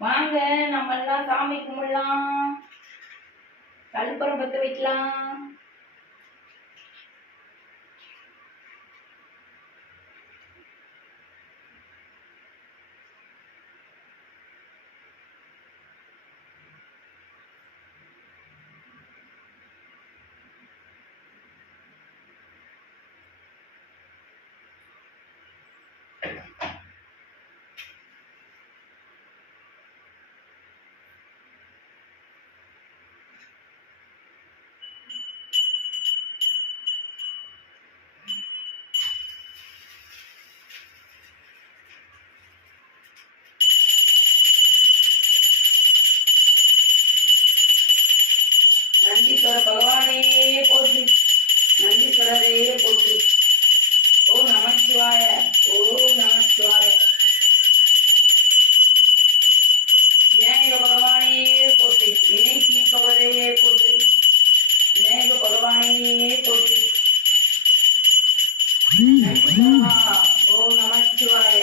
வாங்க, நம்ம எல்லாம் சாமி கும்பிடலாம், கல்புரம் பத்த வைக்கலாம். நந்தீஸ்வர பகவானே போற்றி, நந்தீஸ்வரரே போற்றி. ஓம் நமச்சிவாய, ஓம் நமச்சிவாய. விநாயக பகவானே போற்றி, வினை தீர்ப்பவரே போற்றி, விநாயக பகவானே போற்றி. ஓம் நமச்சிவாய.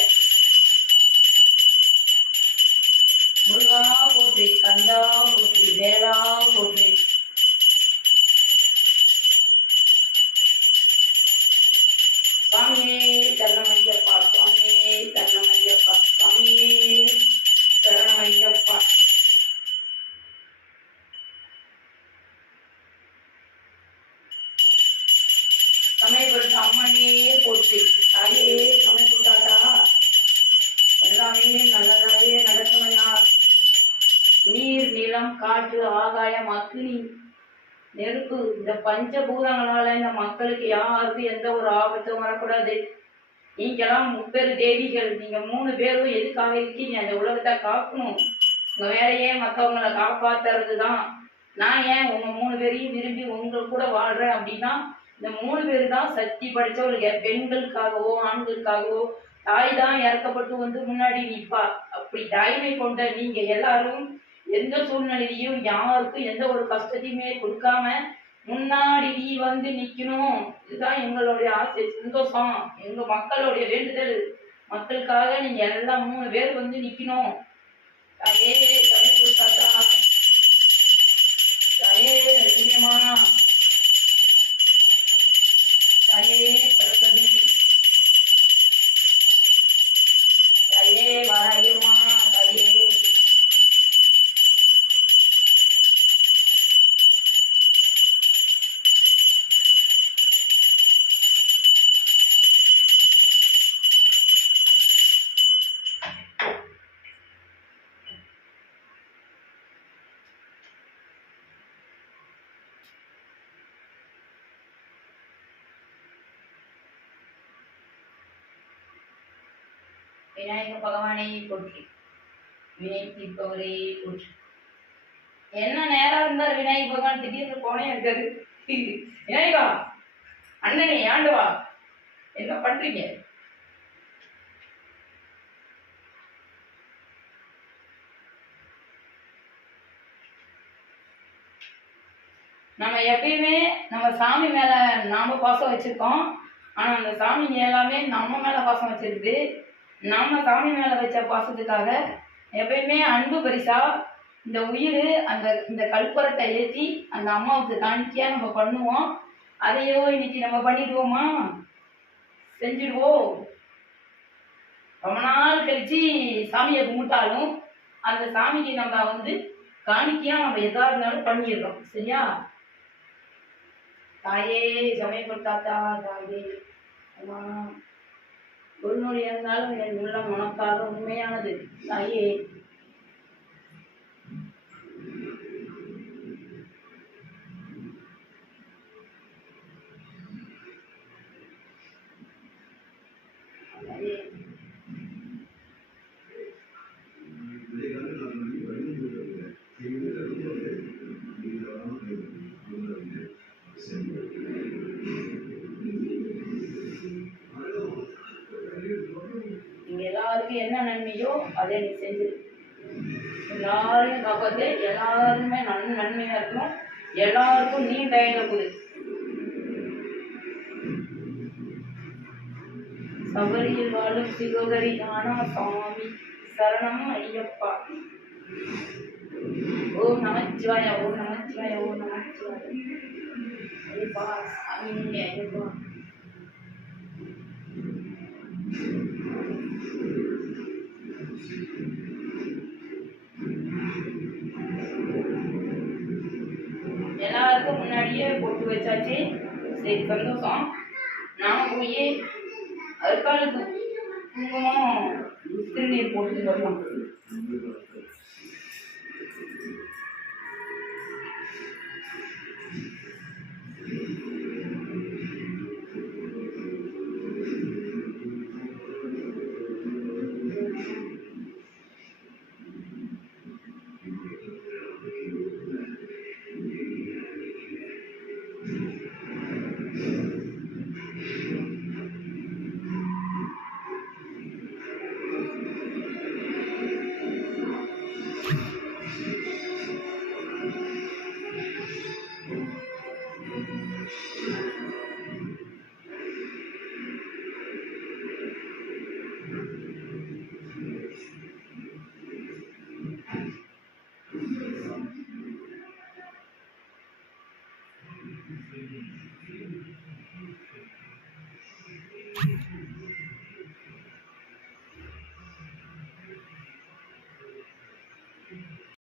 முருகா போற்றி, கந்தா போற்றி, வேளா போற்றி. சுவாமியே சரணமையப்பா, சுவாமியே சரணமையப்பா, சுவாமியே சரணமையப்பா. சமயபுரத்து அம்மனே போற்றி, தாயே சமயபுரத்தாட்டா எல்லாமே நல்லதாவே நடக்கணும்யா. நீர், நிலம், காற்று, ஆகாயம், அக்னி, நெருப்பு, இந்த பஞ்சபூதங்களால இந்த மக்களுக்கு யாருக்கும் எந்த ஒரு ஆபத்தும் வரக்கூடாது. நீங்கெல்லாம் முப்பெரு தேவிகள், நீங்க 3 பேரும் எதுக்காக இருக்கீங்க? அந்த உலகத்தை காக்கணும். உங்க வேலையே மற்றவங்களை காப்பாத்துறது தான். நான் ஏன் உங்க 3 பேரையும் விரும்பி உங்க கூட வாழ்றேன் அப்படின்னா, இந்த 3 பேரு தான் சக்தி படைச்சவளுங்க. பெண்களுக்காகவோ ஆண்களுக்காகவோ தாய் தான் இறக்கப்பட்டு வந்து முன்னாடி நிற்பா. அப்படி தாய்மை கொண்ட நீங்க எல்லாரும் எந்த சூழ்நிலையிலையும் யாருக்கும் எந்த ஒரு கஷ்டத்தையுமே கொடுக்காம முன்னாடி நீ வந்து நிக்கணும். இதுதான் எங்களுடைய ஆசை, சந்தோஷம், எங்க மக்களுடைய வேண்டுதல். மக்களுக்காக நீங்க எல்லாம் 3 பேர் வந்து நிக்கணும். தாயே தமிழ் தாத்தா, தாயே சினிமா, தாயே சரஸ்வதி, தாயே வாராயம்மா, தாயே விநாயக பகவானை போற்றி, வினை தீர்ப்பவரே போற்றி. என்ன நேரம் இருந்தார் விநாயக பகவான் திடீர்னு போனே இருக்காரு. விநாயகா அண்ணனே ஆண்டவா என்ன பண்றீங்க? நம்ம எப்பயுமே நம்ம சாமி மேல நாம பாசம் வச்சிருக்கோம். ஆனா அந்த சாமி எல்லாமே நம்ம மேல பாசம் வச்சிருக்கு. நம்ம சாமி மேல வச்ச பாசத்துக்காக எப்பயுமே அன்பு பரிசா இந்த உயிர் இந்த கற்பூரத்தை ஏற்றி அந்த அம்மாவுக்கு காணிக்கையா நம்ம பண்ணுவோம். அதையோ இன்னைக்கு நம்ம பண்ணிடுவோமா? செஞ்சிடுவோம். ரொம்ப நாள் கழிச்சு சாமியை கும்பிட்டாலும் அந்த சாமிக்கு நம்ம வந்து காணிக்கையா நம்ம எதா இருந்தாலும் பண்ணிடுறோம். சரியா? தாயே சமயப்பட்டாத்தா, தாயே அம்மா, ஒரு நொடி இருந்தாலும் என் உள்ளம் உனக்காக உண்மையானது. தாயே நீங்க எல்லாருக்கும் என்ன நன்மையோ அதை நீ செஞ்சு எல்லாரையும் காப்பாத்து. எல்லாருமே நன்மையா இருக்கணும். எல்லாருக்கும் நீ தயங்க கொடு. சபரியில் வாழும் சிவகரி ஞான சுவாமி சரணம் ஐயப்பா. ஓம் நமச்சிவாய, ஓம் நமச்சிவாய, ஓம் நமச்சிவாய. ஐயப்பா சாமி, ஐயப்பா. எல்லாருக்கும் முன்னாடியே போட்டு வச்சாச்சு. சரி, சந்தோஷம். நாம போய் அற்காலுக்கு குங்குமம் திருநீர் போட்டு வரலாம்.